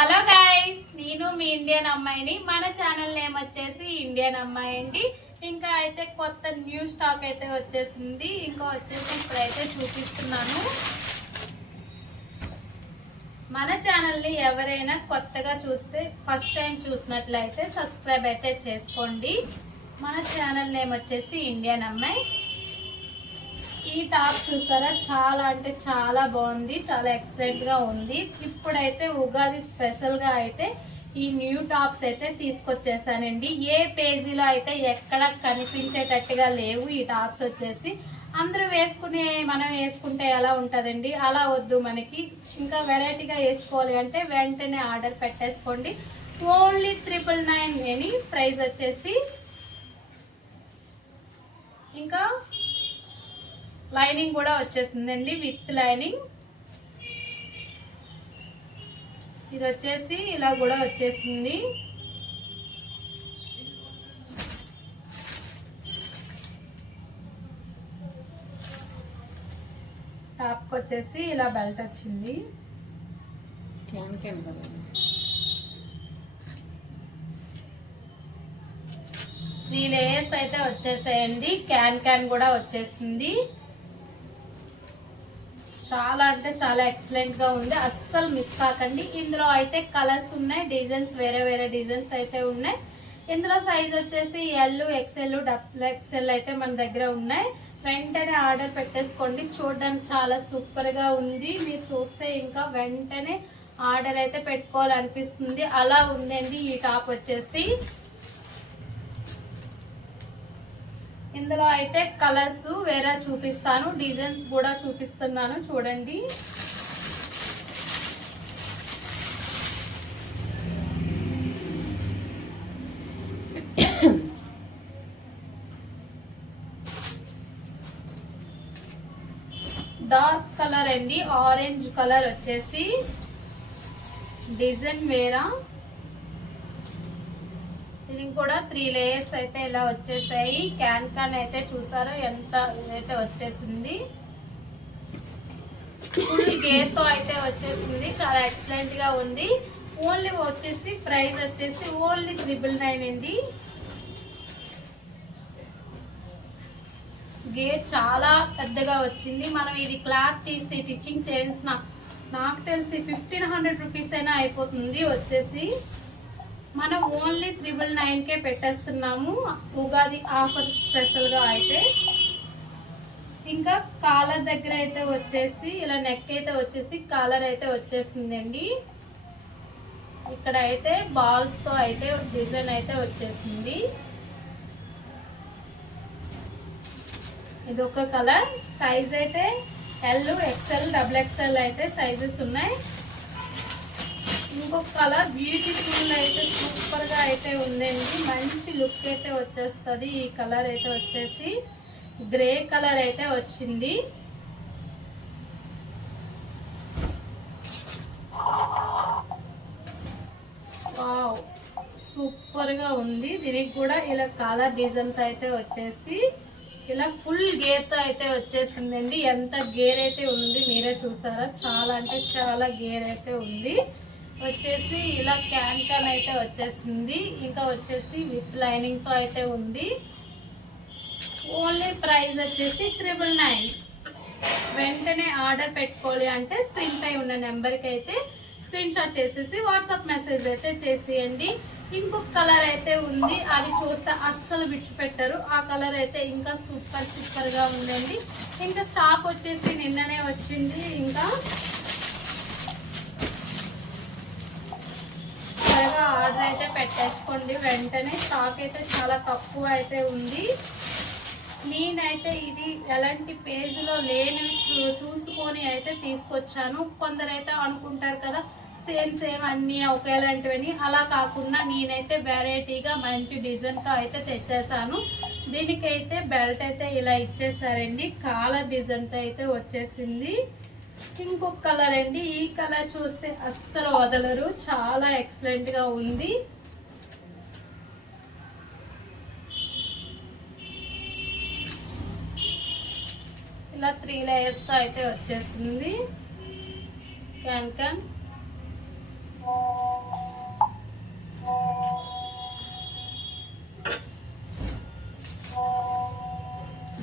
Hello guys, నేను మీ Indian అమ్మాయిని. మన ఛానల్ నేమ్ వచ్చేసి ఇండియన్ అమ్మాయి అండి. ఇంకా అయితే కొత్త న్యూ స్టాక్ అయితే వచ్చేసింది. ఇంకా వచ్చేసి ఇప్పుడైతే చూపిస్తున్నాను. మన ఛానల్ని ఎవరైనా కొత్తగా చూస్తే ఫస్ట్ టైం చూసినట్లయితే సబ్స్క్రైబ్ అయితే చేసుకోండి. మన ఛానల్ నేమ్ వచ్చేసి ఇండియన్ అమ్మాయి. ఈ టాప్ చూసారా, చాలా అంటే చాలా బాగుంది, చాలా ఎక్సలెంట్ గా ఉంది. ఇప్పుడైతే ఉగాది స్పెషల్ గా అయితే ఈ న్యూ టాప్స్ అయితే తీసుకొచ్చేసానండి. ఏ పేజీలో అయితే ఎక్కడ కనిపించేటట్టుగా లేవు ఈ టాప్స్ వచ్చేసి. అందరూ వేసుకునే మనం వేసుకుంటే ఎలా ఉంటుందండి, అలా వద్దు మనకి. ఇంకా వెరైటీగా వేసుకోవాలి అంటే వెంటనే ఆర్డర్ పెట్టేసుకోండి. ఓన్లీ 999 అని ప్రైస్ వచ్చేసి. ఇంకా లైనింగ్ కూడా వచ్చేసిందండి, విత్ లైనింగ్. ఇది వచ్చేసి ఇలా కూడా వచ్చేసింది. టాప్కి వచ్చేసి ఇలా బెల్ట్ వచ్చింది. 3 లేయర్స్ అయితే వచ్చేసాయండి. క్యాన్ కూడా వచ్చేసింది. చాలా అంటే చాలా ఎక్సలెంట్ గా ఉంది, అస్సలు మిస్ కాకండి. ఇందులో అయితే కలర్స్ ఉన్నాయి, డిజైన్స్ వేరే వేరే డిజైన్స్ అయితే ఉన్నాయి. ఇందులో సైజ్ వచ్చేసి ఎల్, ఎక్స్ఎల్, డబుల్ ఎక్స్ఎల్ అయితే మన దగ్గర ఉన్నాయి. వెంటనే ఆర్డర్ పెట్టేసుకోండి. చూడడానికి చాలా సూపర్ గా ఉంది. మీరు చూస్తే ఇంకా వెంటనే ఆర్డర్ అయితే పెట్టుకోవాలనిపిస్తుంది, అలా ఉందండి ఈ టాప్ వచ్చేసి. ఇందులో అయితే కలర్స్ వేరే చూపిస్తాను, డిజైన్స్ కూడా చూపిస్తున్నాను చూడండి. డార్క్ కలర్ అండి, ఆరెంజ్ కలర్ వచ్చేసి డిజైన్ వేరా. దీనికి కూడా 3 లేయర్స్ అయితే ఇలా వచ్చేసాయి. క్యాన్ అయితే చూసారో ఎంత అయితే వచ్చేసింది. ఫుల్ గేర్ తో అయితే వచ్చేసింది, చాలా ఎక్సలెంట్ గా ఉంది. ఓన్లీ వచ్చేసి ప్రైస్ వచ్చేసి ఓన్లీ 999 అండి. గేర్ చాలా పెద్దగా వచ్చింది. మనం ఇది క్లాత్ తీసి స్టిచ్చింగ్ చేసిన నాకు తెలిసి 1500 రూపీస్ అయినా అయిపోతుంది వచ్చేసి. మనం ఓన్లీ 999కే పెట్టేస్తున్నాము, ఉగాది ఆఫర్ స్పెషల్ గా అయితే. ఇంకా కాలర్ దగ్గర అయితే వచ్చేసి ఇలా నెక్ అయితే వచ్చేసి కాలర్ అయితే వచ్చేసిందండి. ఇక్కడ అయితే బాల్స్ తో అయితే డిజైన్ అయితే వచ్చేసింది. ఇది ఒక కలర్. సైజ్ అయితే ఎల్, ఎక్స్ఎల్, డబుల్ ఎక్స్ఎల్ అయితే సైజెస్ ఉన్నాయి. ఇంకొక కలర్ బ్యూటిఫుల్ అయితే సూపర్ గా అయితే ఉందండి, మంచి లుక్ అయితే వచ్చేస్తుంది. ఈ కలర్ అయితే వచ్చేసి గ్రే కలర్ అయితే వచ్చింది. వావ్, సూపర్ గా ఉంది. దీనికి కూడా ఇలా కలర్ డిజైన్ తో అయితే వచ్చేసి ఇలా ఫుల్ గేర్ తో అయితే వచ్చేసిందండి. ఎంత గేర్ అయితే ఉంది మీరే చూసారా, చాలా అంటే చాలా గేర్ అయితే ఉంది. వచ్చేసి ఇలా క్యాన్ అయితే వచ్చేసింది. ఇంకా వచ్చేసి విత్ లైనింగ్ తో అయితే ఉంది. ఓన్లీ ప్రైస్ వచ్చేసి 999. వెంటనే ఆర్డర్ పెట్టుకోవాలి అంటే స్క్రీన్ పై ఉన్న నెంబర్కి అయితే స్క్రీన్ షాట్ చేసేసి వాట్సాప్ మెసేజ్ అయితే చేసేయండి. ఇంకొక కలర్ అయితే ఉంది, అది చూస్తే అస్సలు విడిచిపెట్టరు. ఆ కలర్ అయితే ఇంకా సూపర్ గా ఉందండి. ఇంకా స్టాక్ వచ్చేసి నిన్ననే వచ్చింది. ఇంకా త్వరగా ఆర్డర్ అయితే పెట్టేసుకోండి వెంటనే. స్టాక్ అయితే చాలా తక్కువ అయితే ఉంది. నేనైతే ఇది ఎలాంటి పేజీలో లేని చూసుకొని అయితే తీసుకొచ్చాను. కొందరైతే అనుకుంటారు కదా సేమ్ అన్ని ఒకేలాంటివని, అలా కాకుండా నేనైతే వెరైటీగా మంచి డిజైన్తో అయితే తెచ్చేసాను. దీనికైతే బెల్ట్ అయితే ఇలా ఇచ్చేసారండి, కాలర్ డిజైన్తో అయితే వచ్చేసింది. ఇంకొక కలర్ అండి, ఈ కలర్ చూస్తే అస్సలు వదలరు, చాలా ఎక్సలెంట్ గా ఉంది. ఇలా 3 లేయర్స్ తో అయితే వచ్చేసింది. క్యాన్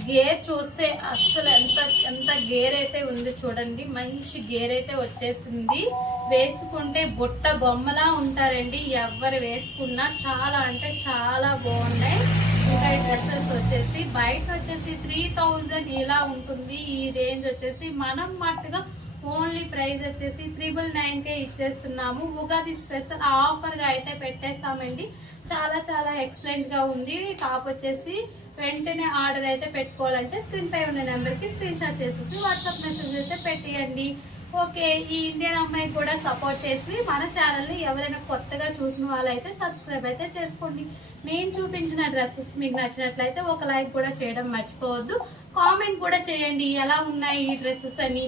గేర్ చూస్తే అస్సలు ఎంత ఎంత గేర్ అయితే ఉంది చూడండి, మంచి గేర్ అయితే వచ్చేసింది. వేసుకుంటే బుట్ట బొమ్మలా ఉంటారండి ఎవరు వేసుకున్నా. చాలా అంటే చాలా బాగున్నాయి. ఇంకా ఈ డ్రెస్సెస్ వచ్చేసి బయట వచ్చేసి 3000 ఇలా ఉంటుంది. ఈ రేంజ్ వచ్చేసి మనం మట్టుగా ఓన్లీ ప్రైస్ వచ్చేసి 999కే ఇచ్చేస్తున్నాము. ఉగాది స్పెషల్ ఆఫర్గా అయితే పెట్టేస్తామండి. చాలా చాలా ఎక్సలెంట్గా ఉంది. టాప్ వచ్చేసి వెంటనే ఆర్డర్ అయితే పెట్టుకోవాలంటే స్క్రీన్ పై ఉన్న నెంబర్కి స్క్రీన్ షాట్ చేసేసి వాట్సాప్ మెసేజ్ అయితే పెట్టేయండి. ఓకే, ఈ ఇండియన్ అమ్మాయి కూడా సపోర్ట్ చేసి మన ఛానల్ని ఎవరైనా కొత్తగా చూసిన వాళ్ళైతే సబ్స్క్రైబ్ అయితే చేసుకోండి. నేను చూపించిన డ్రెస్సెస్ మీకు నచ్చినట్లయితే ఒక లైక్ కూడా చేయడం మర్చిపోవద్దు. కామెంట్ కూడా చేయండి ఎలా ఉన్నాయి ఈ డ్రెస్సెస్ అని.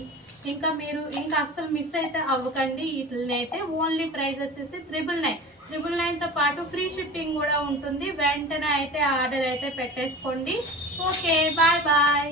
ఇంకా మీరు ఇంకా అస్సలు మిస్ అయితే అవ్వకండి. వీటిని అయితే ఓన్లీ ప్రైస్ వచ్చేసి 999తో పాటు ఫ్రీ షిప్పింగ్ కూడా ఉంటుంది. వెంటనే అయితే ఆర్డర్ అయితే పెట్టేసుకోండి. Okay, bye bye.